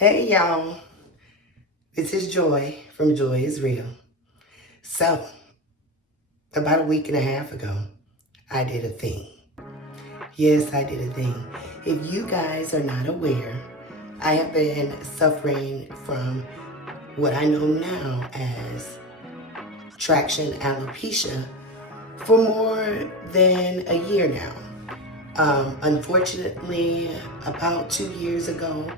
Hey y'all, this is Joy from Joy is Real. So, about a week and a half ago, I did a thing. Yes, I did a thing. If you guys are not aware, I have been suffering from what I know now as traction alopecia for more than a year now. Unfortunately, about 2 years ago,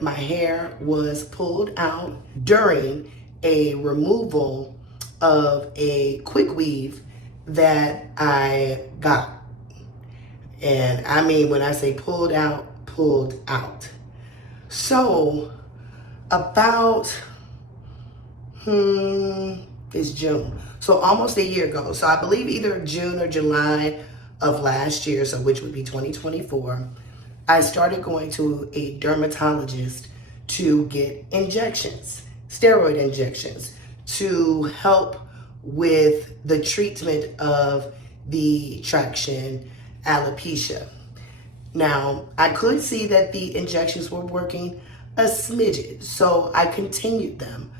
my hair was pulled out during a removal of a quick weave that I got. And I mean, when I say pulled out, pulled out. So about, it's June. So almost a year ago. So I believe either June or July of last year, so which would be 2024, I started going to a dermatologist to get injections, steroid injections, to help with the treatment of the traction alopecia. Now, I could see that the injections were working a smidget, so I continued them.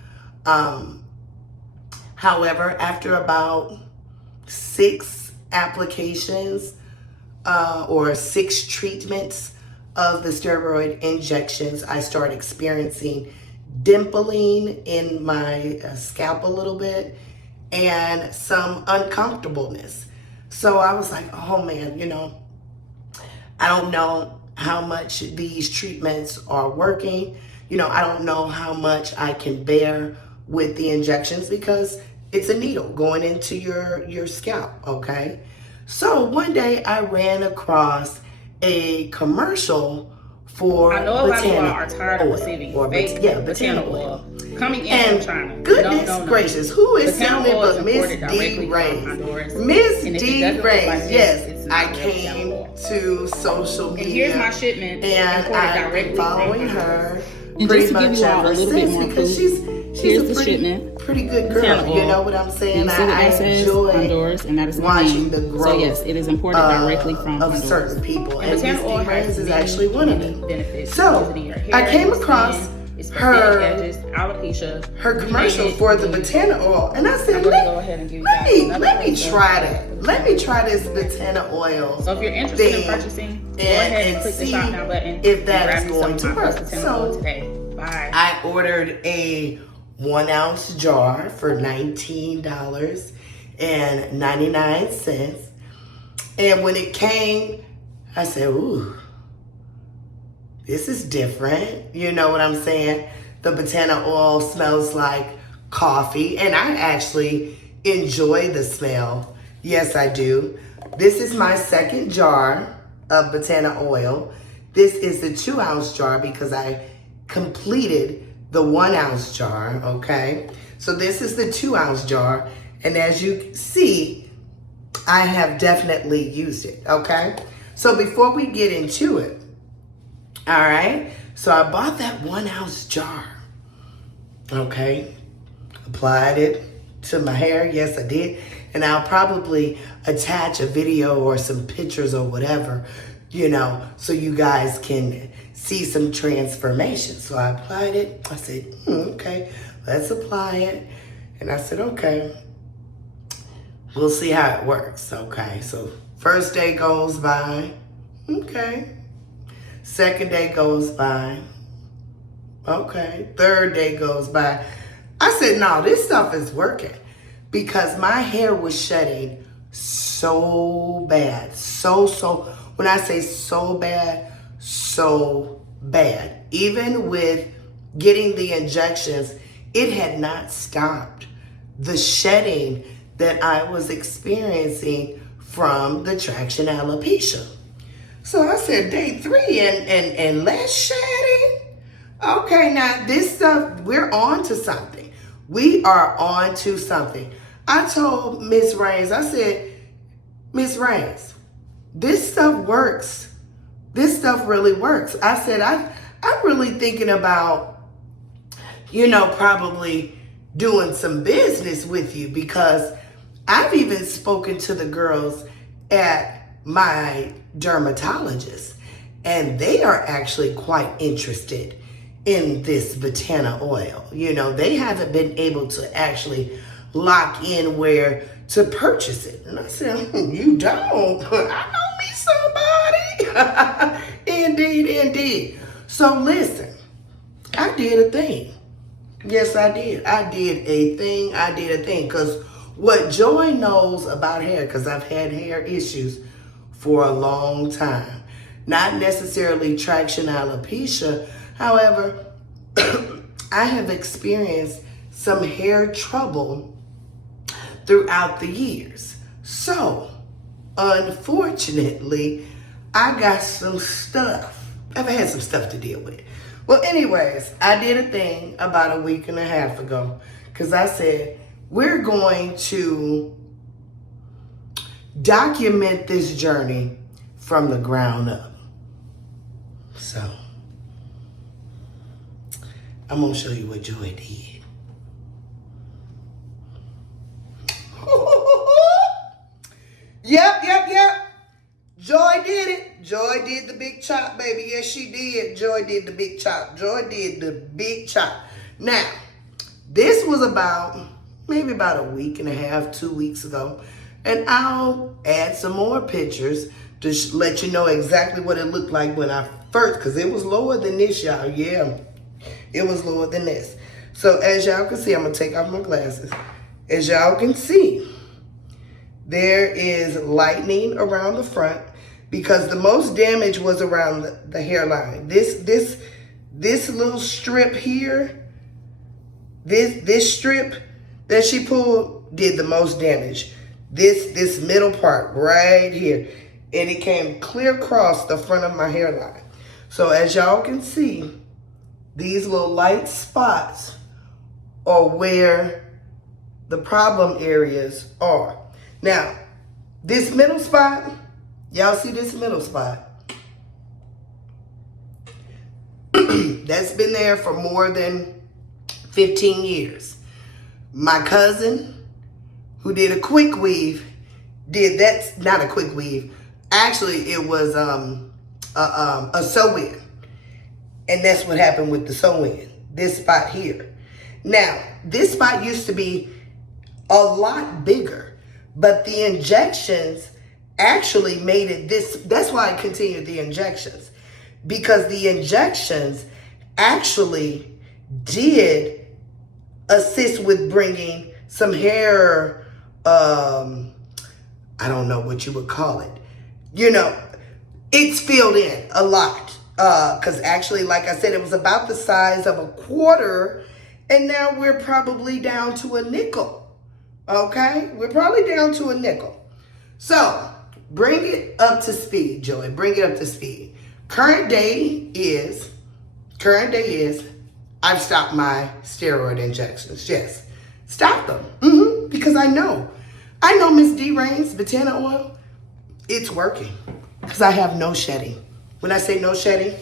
However, after about 6 applications or 6 treatments of the steroid injections, I started experiencing dimpling in my scalp a little bit and some uncomfortableness. So I was like, oh man, I don't know how much these treatments are working. I don't know how much I can bear with the injections because it's a needle going into your scalp, okay? So one day I ran across a commercial for I know a lot of y'all are tired of receiving fake botana oil coming in from China. Goodness gracious, who is selling it but Miss D. Ray's? Miss D. Ray's, yes. I came to social media. And here's my shipment, and I've been following her pretty much ever since because she's a pretty good girl. You know what I'm saying? I enjoy Honduras, and that is watching the growth. So yes, it is imported directly from of Honduras. certain people, and botana Miss oil D. Ray's is actually one of them. Benefits So I came across her commercial for the botana oil, and I said, let me try that. Let me try this botana oil. So if you're interested in purchasing, go ahead and click the shop now button if that is going to work. So today. Bye. I ordered a 1-ounce jar for $19.99. And when it came, I said, ooh, this is different. You know what I'm saying? The botana oil smells like coffee, and I actually enjoy the smell. Yes, I do. This is my second jar of botana oil. This is the 2-ounce jar because I completed the 1-ounce jar, okay? So this is the 2-ounce jar, and as you see, I have definitely used it, okay? So before we get into it, all right, so I bought that 1-ounce jar, okay? Applied it to my hair, yes I did, and I'll probably attach a video or some pictures or whatever, so you guys can see some transformation. So I applied it. I said, okay, let's apply it. And I said, okay, we'll see how it works. Okay, so first day goes by. Okay. Second day goes by. Okay. Third day goes by. I said, no, this stuff is working because my hair was shedding so bad. When I say so bad, so bad. Even with getting the injections, it had not stopped the shedding that I was experiencing from the traction alopecia. So I said, day 3 and less shedding? Okay, now this stuff, we're on to something. We are on to something. I told Miss Raines, I said, Miss Raines, this stuff works. This stuff really works. I said, I'm really thinking about, probably doing some business with you because I've even spoken to the girls at my dermatologist, and they are actually quite interested in this Botana oil. You know, they haven't been able to actually lock in where to purchase it. And I said, you don't? I know me somebody. Indeed, indeed. So listen, I did a thing. Yes, I did. I did a thing. Because what Joy knows about hair, because I've had hair issues for a long time. Not necessarily traction alopecia. However, I have experienced some hair trouble throughout the years. So, unfortunately, I got some stuff. I've had some stuff to deal with. Well, anyways, I did a thing about a week and a half ago because I said, we're going to document this journey from the ground up. So, I'm going to show you what Joy did. Yep. Joy did it. Joy did the big chop, baby. Yes, she did. Joy did the big chop. Now, this was maybe about a week and a half, 2 weeks ago. And I'll add some more pictures to let you know exactly what it looked like when I first, because it was lower than this, y'all. Yeah, it was lower than this. So as y'all can see, I'm going to take off my glasses. As y'all can see, there is lightening around the front because the most damage was around the hairline. This little strip here, this strip that she pulled did the most damage. This middle part right here, and it came clear across the front of my hairline. So as y'all can see, these little light spots are where the problem areas are. Now, this middle spot, y'all see this middle spot? That's been there for more than 15 years. My cousin, who did a quick weave, not a quick weave. Actually, it was a sew-in. And that's what happened with the sew-in. This spot here. Now, this spot used to be a lot bigger. But the injections actually made it this. That's why I continued the injections. Because the injections actually did assist with bringing some hair, I don't know what you would call it. You know, it's filled in a lot. Because actually, like I said, it was about the size of a quarter. And now we're probably down to a nickel. Okay, we're probably down to a nickel. So, bring it up to speed, Joy. Bring it up to speed. Current day is, I've stopped my steroid injections. Yes, stop them. Because I know Miss D Rain's Botana oil, it's working. Because I have no shedding. When I say no shedding,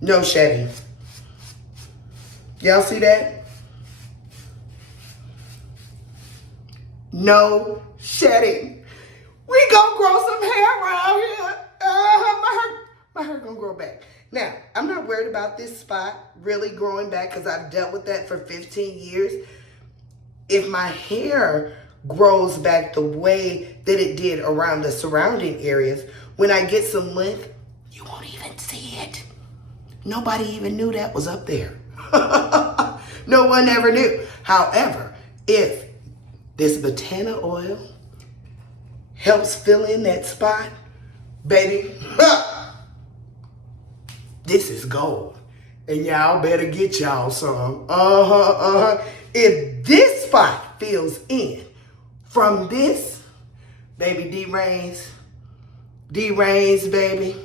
no shedding. Y'all see that? No shedding. We gonna grow some hair around here. My hair gonna grow back. Now, I'm not worried about this spot really growing back because I've dealt with that for 15 years. If my hair grows back the way that it did around the surrounding areas, when I get some length, you won't even see it. Nobody even knew that was up there. No one ever knew. However, if this Botana oil helps fill in that spot, baby, this is gold. And y'all better get y'all some. If this spot fills in from this, baby, D Rains, baby,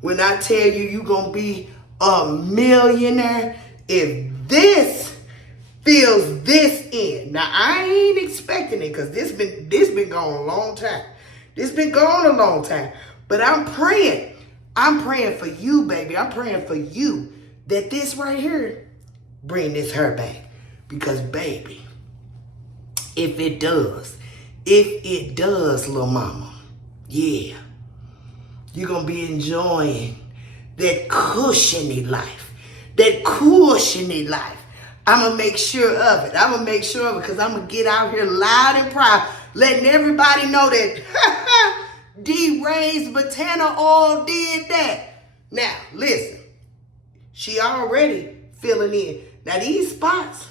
when I tell you you gonna be a millionaire, if this fills this in. Now, I ain't expecting it because this been gone a long time. This been gone a long time. But I'm praying. I'm praying for you, baby. I'm praying for you that this right here bring this hair back. Because, baby, if it does, little mama, yeah, You're going to be enjoying that cushiony life. That cushiony life. I'm going to make sure of it. I'm going to make sure of it because I'm going to get out here loud and proud, letting everybody know that D-Ray's Botana Oil did that. Now, listen. She already filling in. Now, these spots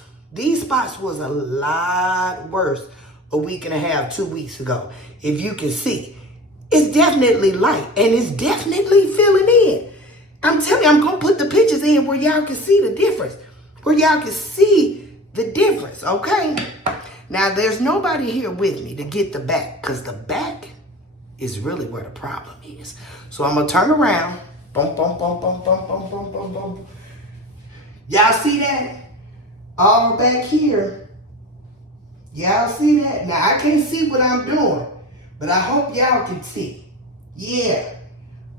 was a lot worse a week and a half, 2 weeks ago. If you can see, it's definitely light and it's definitely filling in. I'm telling you, I'm going to put the pictures in where y'all can see the difference. Where y'all can see the difference, okay? Now, there's nobody here with me to get the back because the back is really where the problem is. So I'm going to turn around. Boom, boom, boom, boom, boom, boom, boom, boom, boom. Y'all see that? All back here. Y'all see that? Now, I can't see what I'm doing, but I hope y'all can see. Yeah.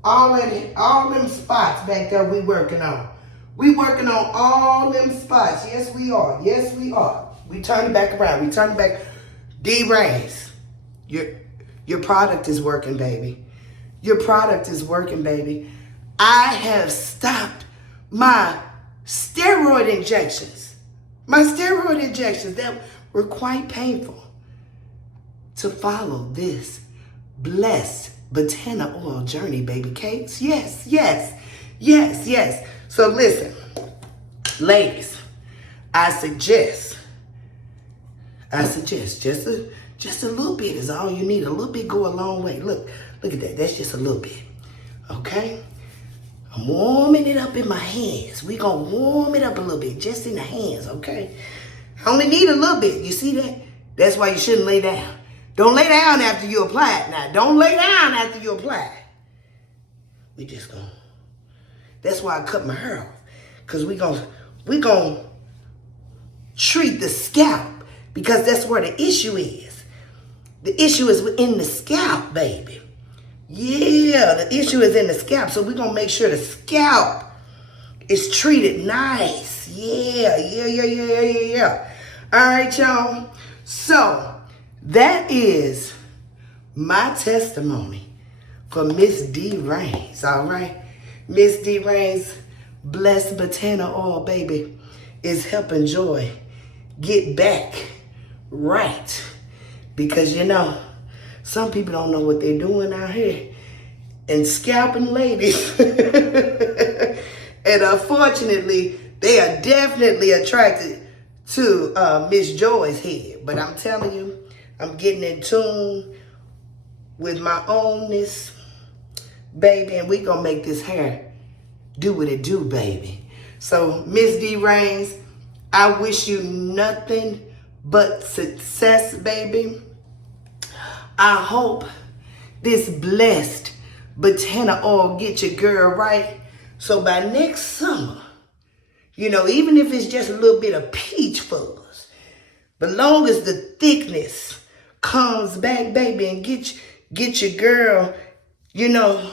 All them spots back there we working on. We working on all them spots. Yes, we are. Yes, we are. We turn it back around. We turn it back. D-Rays, your product is working, baby. Your product is working, baby. I have stopped my steroid injections. My steroid injections that were quite painful to follow this blessed Botana Oil journey, baby cakes. Yes, yes, yes, yes. So listen, ladies, I suggest just a little bit is all you need. A little bit go a long way. Look at that. That's just a little bit. Okay? I'm warming it up in my hands. We gonna warm it up a little bit, just in the hands, okay? I only need a little bit. You see that? That's why you shouldn't lay down. Don't lay down after you apply it. Now, don't lay down after you apply it. We just gonna. That's why I cut my hair off, cause we gonna treat the scalp, because that's where the issue is. The issue is in the scalp, baby. Yeah, the issue is in the scalp. So we're going to make sure the scalp is treated nice. Yeah. All right, y'all. So that is my testimony for Miss D-Rays, all right? Miss D-Rays, blessed Botana Oil, baby, is helping Joy get back right. Because, you know, some people don't know what they're doing out here and scalping ladies. And unfortunately, they are definitely attracted to Miss Joy's head. But I'm telling you, I'm getting in tune with my ownness, baby, and we gonna make this hair do what it do, baby. So, Miss D-Rays, I wish you nothing but success, baby. I hope this blessed Botana Oil get your girl right. So by next summer, you know, even if it's just a little bit of peach fuzz, but long as the thickness comes back, baby, and get your girl, you know,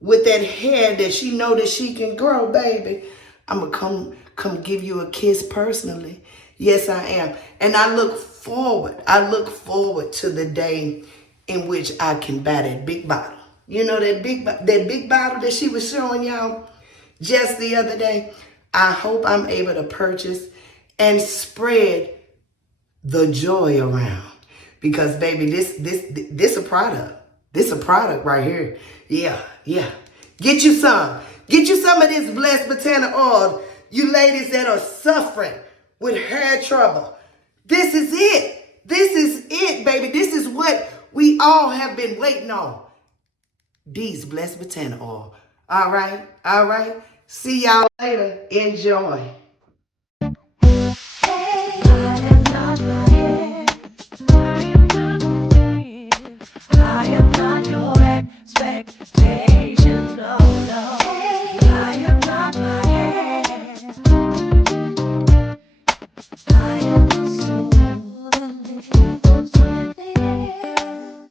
with that hair that she know that she can grow, baby, I'm gonna come give you a kiss personally. Yes, I am. And I look forward to the day in which I can buy that big bottle. You know, that big bottle that she was showing y'all just the other day. I hope I'm able to purchase and spread the joy around. Because, baby, this a product. This a product right here. Yeah. Get you some. Get you some of this blessed Botana Oil, you ladies that are suffering with hair trouble. This is it. This is it, baby. This is what we all have been waiting on. These blessed Botana Oil. All right. See y'all later. Enjoy.